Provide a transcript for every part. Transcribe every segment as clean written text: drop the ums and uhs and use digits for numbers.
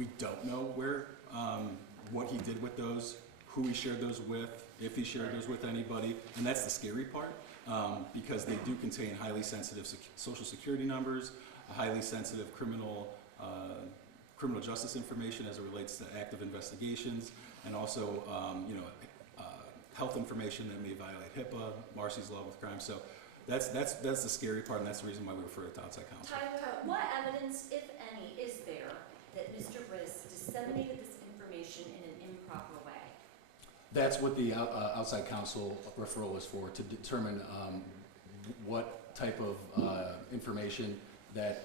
We don't know what he did with those, who he shared those with, if he shared those with anybody, and that's the scary part, because they do contain highly sensitive social security numbers, highly sensitive criminal justice information as it relates to active investigations, and also health information that may violate HIPAA, Marcy's law with crime. So that's the scary part, and that's the reason why we refer it to outside counsel. What evidence, if any, is there that Mr. Briss disseminated this information in an improper way? That's what the outside counsel referral is for, to determine what type of information that,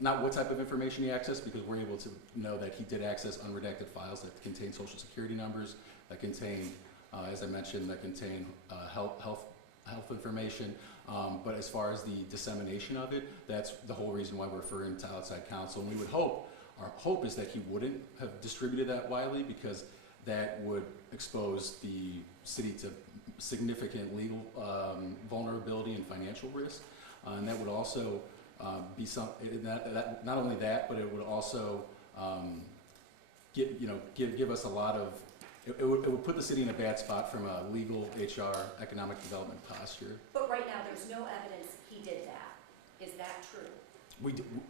not what type of information he accessed, because we're able to know that he did access unredacted files that contain social security numbers, that contain, as I mentioned, that contain health information. But as far as the dissemination of it, that's the whole reason why we're referring to outside counsel. And we would hope, our hope is that he wouldn't have distributed that widely, because that would expose the city to significant legal vulnerability and financial risk. And that would also be not only that, but it would also give us a lot of, it would put the city in a bad spot from a legal, HR, economic development posture. But right now, there's no evidence he did that. Is that true?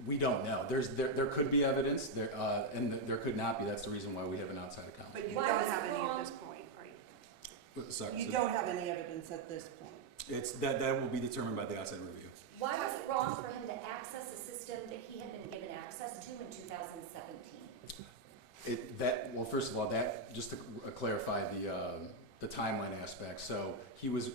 We don't know. There could be evidence, and there could not be. That's the reason why we have an outside account. But you Why don't was have it any wrong? at this point, right? Sorry, You don't have any evidence at this point. It's that will be determined by the outside review. Why was it wrong for him to access a system that he had been given access to in 2017? Well, first of all, that just to clarify the timeline aspect. So he was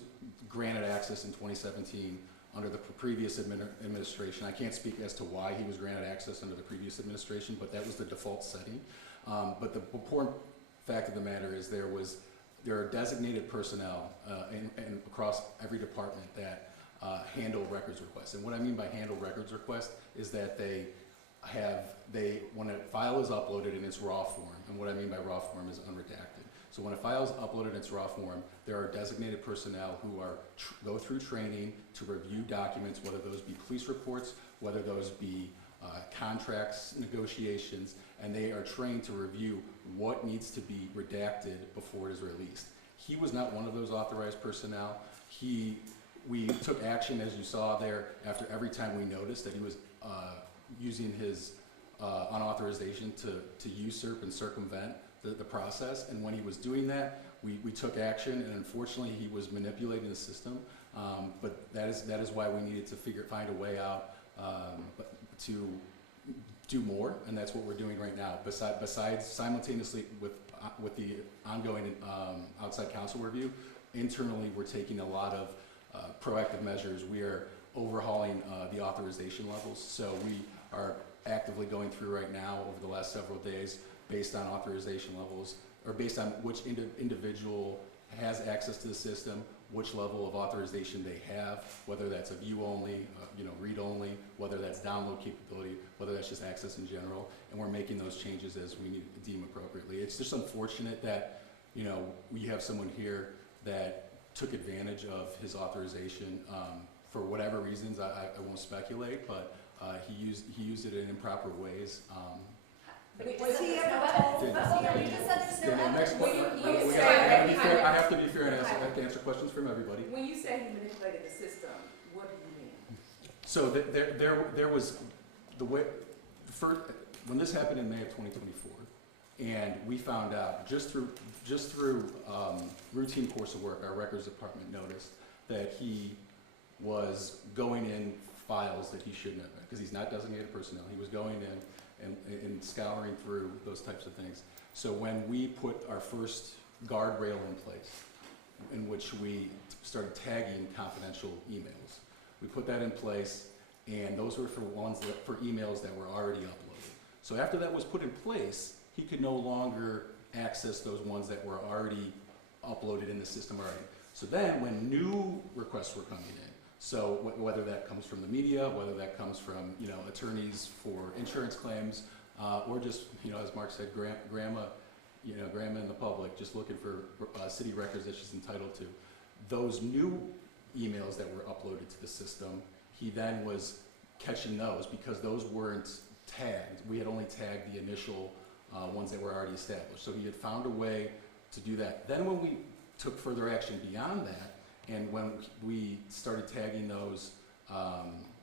granted access in 2017 under the previous administration. I can't speak as to why he was granted access under the previous administration, but that was the default setting. But the important fact of the matter is there are designated personnel and across every department that handle records requests. And what I mean by handle records requests is that when a file is uploaded in its raw form, and what I mean by raw form is unredacted. So when a file is uploaded in its raw form, there are designated personnel who go through training to review documents, whether those be police reports, whether those be contracts, negotiations, and they are trained to review what needs to be redacted before it is released. He was not one of those authorized personnel. We took action, as you saw there, after every time we noticed that he was using his unauthorization to usurp and circumvent the process. And when he was doing that, we took action, and unfortunately he was manipulating the system. But that is why we needed to find a way out to do more, and that's what we're doing right now. Besides simultaneously with the ongoing outside counsel review, internally we're taking a lot of proactive measures. We are overhauling the authorization levels. So we are actively going through right now over the last several days based on authorization levels, or based on which individual has access to the system, which level of authorization they have, whether that's a view only, read only, whether that's download capability, whether that's just access in general, and we're making those changes as we deem appropriately. It's just unfortunate that, we have someone here that took advantage of his authorization for whatever reasons. I won't speculate, but he used it in improper ways. Was he ever told? I have to be fair, and I have to answer questions from everybody. When you say he manipulated the system, what do you mean? So there was the way first when this happened in May of 2024, and we found out just through routine course of work, our records department noticed that he was going in files that he shouldn't have been, because he's not designated personnel. He was going in and scouring through those types of things. So when we put our first guardrail in place, in which we started tagging confidential emails, we put that in place, and those were for emails that were already uploaded. So after that was put in place, he could no longer access those ones that were already uploaded in the system already. So then when new requests were coming in, so whether that comes from the media, whether that comes from attorneys for insurance claims, or just as Mark said, grandma in the public just looking for city records that she's entitled to, those new emails that were uploaded to the system, he then was catching those because those weren't tagged. We had only tagged the initial ones that were already established. So he had found a way to do that. Then when we took further action beyond that, and when we started tagging those,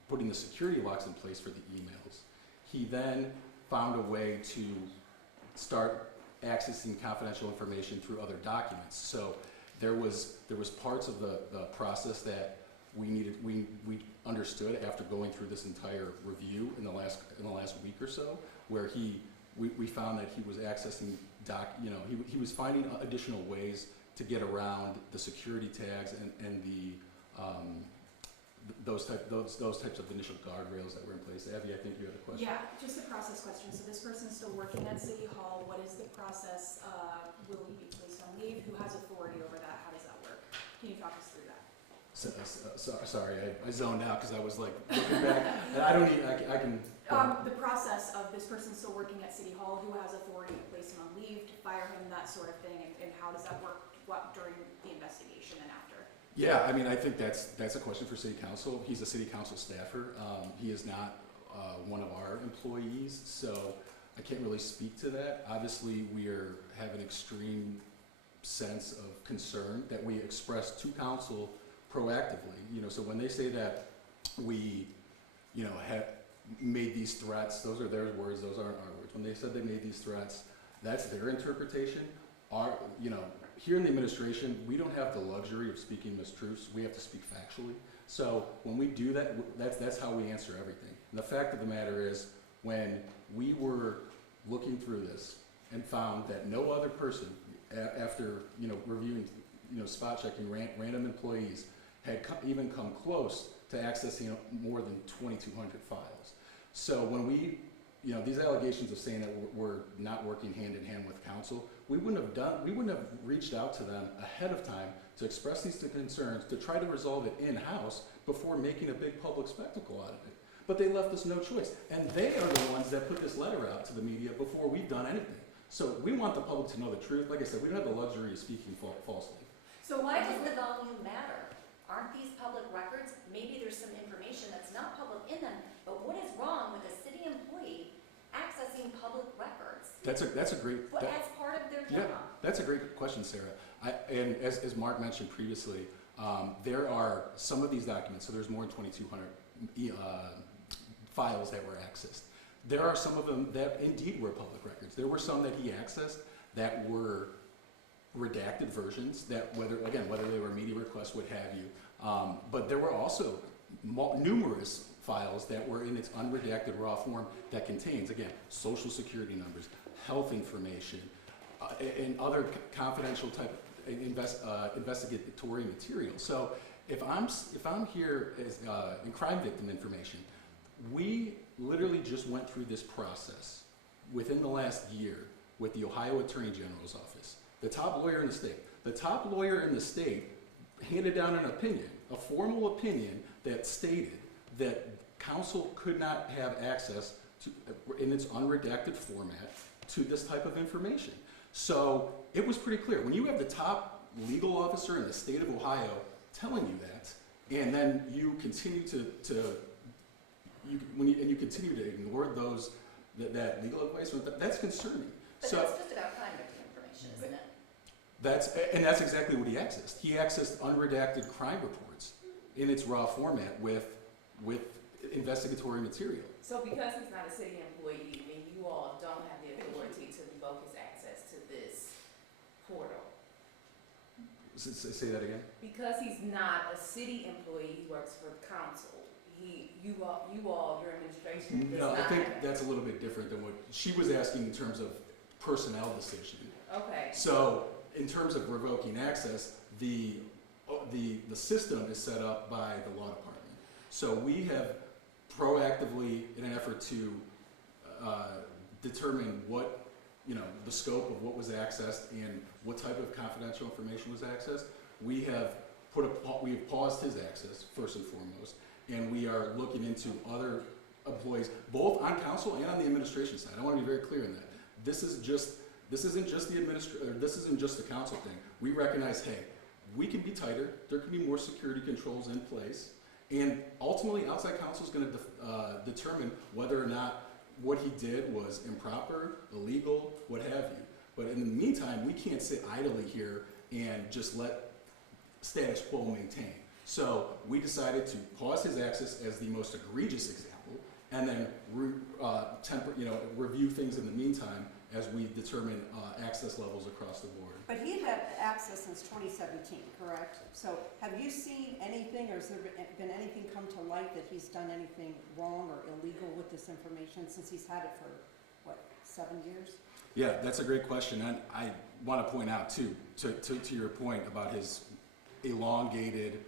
putting the security locks in place for the emails, he then found a way to start accessing confidential information through other documents. So there was parts of the process that we understood after going through this entire review in the last week or so, where we found that he was accessing he was finding additional ways to get around the security tags and those types of initial guardrails that were in place. Abby, I think you had a question. Yeah, just a process question. So this person is still working at City Hall. What is the process? Will he be placed on leave? Who has authority over that? How does that work? Can you talk us through that? Sorry, I zoned out because I was like looking back. I don't need. I can. The process of this person still working at City Hall, who has authority to place him on leave, to fire him, that sort of thing, and how does that work during the investigation and after? Yeah, I mean, I think that's a question for City Council. He's a City Council staffer. He is not one of our employees, so I can't really speak to that. Obviously, we have an extreme sense of concern that we express to Council proactively. So when they say that we, have made these threats, those are their words, those aren't our words. When they said they made these threats, that's their interpretation. Here in the administration, we don't have the luxury of speaking mistruths. We have to speak factually. So when we do that, that's how we answer everything. And the fact of the matter is, when we were looking through this and found that no other person, after reviewing, spot checking random employees, had even come close to accessing more than 2,200 files. So when we, these allegations of saying that we're not working hand in hand with Council, we wouldn't have reached out to them ahead of time to express these concerns, to try to resolve it in-house before making a big public spectacle out of it. But they left us no choice. And they are the ones that put this letter out to the media before we've done anything. So we want the public to know the truth. Like I said, we don't have the luxury of speaking falsely. So why does the volume matter? Aren't these public records? Maybe there's some information that's not public in them, but what is wrong with a city employee accessing public records? That's a great. But as part of their job. Yeah, that's a great question, Sarah. And as Mark mentioned previously, there are some of these documents. So there's more than 2,200 files that were accessed. There are some of them that indeed were public records. There were some that he accessed that were redacted versions, that whether they were media requests, what have you. But there were also numerous files that were in its unredacted raw form that contains, again, social security numbers, health information, and other confidential type of investigatory material. So if I'm here as in crime victim information, we literally just went through this process within the last year with the Ohio Attorney General's office, the top lawyer in the state. The top lawyer in the state handed down an opinion, a formal opinion that stated that Council could not have access to, in its unredacted format, to this type of information. So it was pretty clear. When you have the top legal officer in the state of Ohio telling you that, and then you continue you continue to ignore that legal advice, that's concerning. But that's just about crime victim information, isn't it? That's exactly what he accessed. He accessed unredacted crime reports in its raw format with investigatory material. So because he's not a city employee, then you all don't have the authority to revoke his access to this portal? Say that again? Because he's not a city employee, he works for the council. Your administration does No, not I think have- that's a little bit different than what she was asking in terms of personnel decision. Okay. So in terms of revoking access, the system is set up by the law department. So we have proactively, in an effort to determine what, the scope of what was accessed and what type of confidential information was accessed, we have paused his access first and foremost, and we are looking into other employees, both on Council and on the administration side. I want to be very clear on that. This isn't just the Council thing. We recognize, hey, we can be tighter. There can be more security controls in place, and ultimately, outside Council is going to determine whether or not what he did was improper, illegal, what have you. But in the meantime, we can't sit idly here and just let status quo maintain. So we decided to pause his access as the most egregious example, and then review things in the meantime as we determine access levels across the board. But he had access since 2017, correct? So have you seen anything, or has there been anything come to light that he's done anything wrong or illegal with this information since he's had it for, what, 7 years? Yeah, that's a great question, and I want to point out too, to your point about his elongated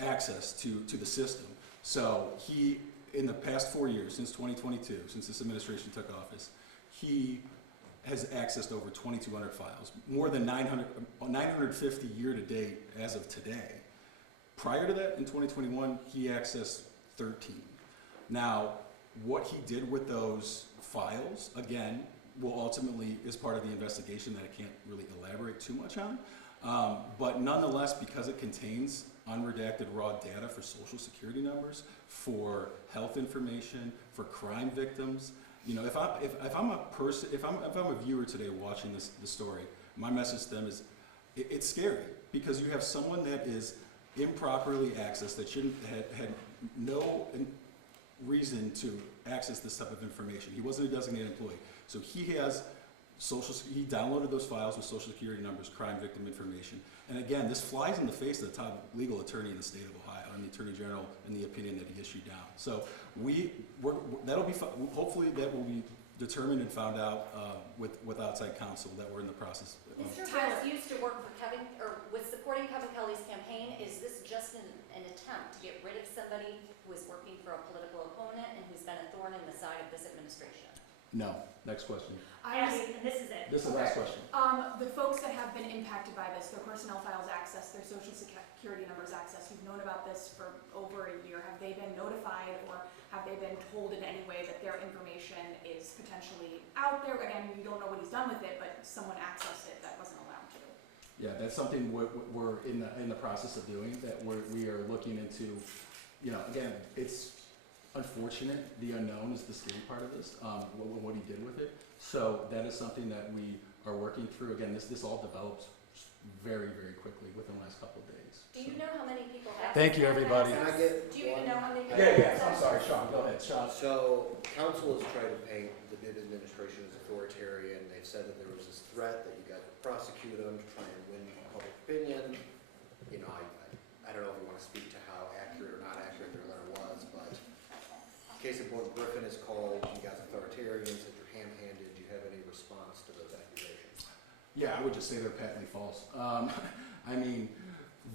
access to the system. So he, in the past 4 years, since 2022, since this administration took office, he has accessed over 2,200 files, more than 950 year to date as of today. Prior to that, in 2021, he accessed 13. Now, what he did with those files, again, will ultimately, is part of the investigation that I can't really elaborate too much on. But nonetheless, because it contains unredacted raw data for social security numbers, for health information, for crime victims, you know, if I'm a viewer today watching the story, my message to them is, it's scary because you have someone that is improperly accessed, that shouldn't had no reason to access this type of information. He wasn't a designated employee, so he downloaded those files with social security numbers, crime victim information. And again, this flies in the face of the top legal attorney in the state of Ohio, and the Attorney General, and the opinion that he issued down. So hopefully that will be determined and found out with outside counsel that we're in the process of. Mr. Harris used to work for Kevin, or was supporting Kevin Kelly's campaign. Is this just an attempt to get rid of somebody who is working for a political opponent and who's been a thorn in the side of this administration? No. Next question. This is it. This is the last question. The folks that have been impacted by this, their personnel files access, their social security numbers access, who've known about this for over a year, have they been notified or have they been told in any way that their information is potentially out there? Again, you don't know what he's done with it, but someone accessed it that wasn't allowed to. Yeah, that's something we're in the process of doing, that we are looking into. You know, again, it's unfortunate. The unknown is the scary part of this, what he did with it. So that is something that we are working through. Again, this all develops very, very quickly within the last couple of days. Do you know how many people have? Thank you, everybody. Can I get Do you even know how many people? Yeah, I'm sorry, Sean, go ahead, Sean. So, council has tried to paint the Bibb administration as authoritarian. They've said that there was this threat that you guys would prosecute them to try and win public opinion. You know, I don't know if you want to speak to how accurate or not accurate their letter was, but case in point, Griffin is called you guys authoritarians, that you're ham-handed. Do you have any response to those accusations? Yeah, I would just say they're patently false. I mean,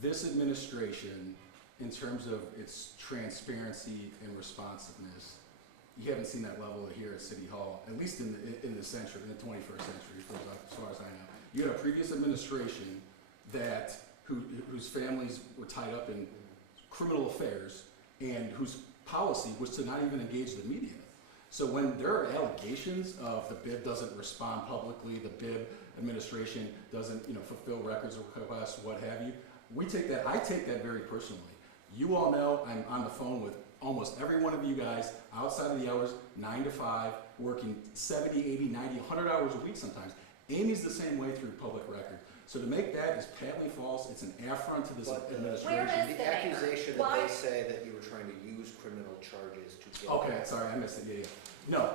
this administration, in terms of its transparency and responsiveness, you haven't seen that level here at City Hall, at least in the century, in the 21st century, as far as I know. You had a previous administration whose families were tied up in criminal affairs and whose policy was to not even engage the media. So when there are allegations of the Bibb doesn't respond publicly, the Bibb administration doesn't, fulfill records or requests, what have you, I take that very personally. You all know I'm on the phone with almost every one of you guys outside of the hours, 9 to 5, working 70, 80, 90, 100 hours a week sometimes. Amy's the same way through public record. So to make that is patently false. It's an affront to this administration. Where is The accusation that Why? they say that you were trying to use criminal charges to get. Okay, sorry, I missed it. Yeah. No,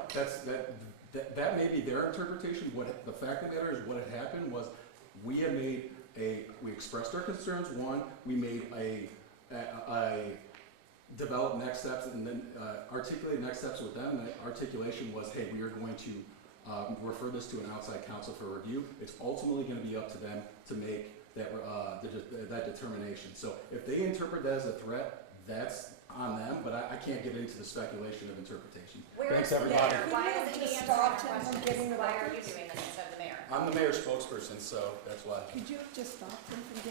that may be their interpretation. The fact of the matter is, what had happened was we expressed our concerns. One, we made developed next steps and then articulated next steps with them. And the articulation was, hey, we are going to refer this to an outside counsel for review. It's ultimately going to be up to them to make that determination. So if they interpret that as a threat, that's on them, but I can't get into the speculation of interpretation. Where is Thanks, the everybody. mayor? Why isn't he Just answering our stopped him from questions? getting the Why are you records? doing this instead of the mayor? I'm the mayor's spokesperson, so that's why. Could you have just stopped him from getting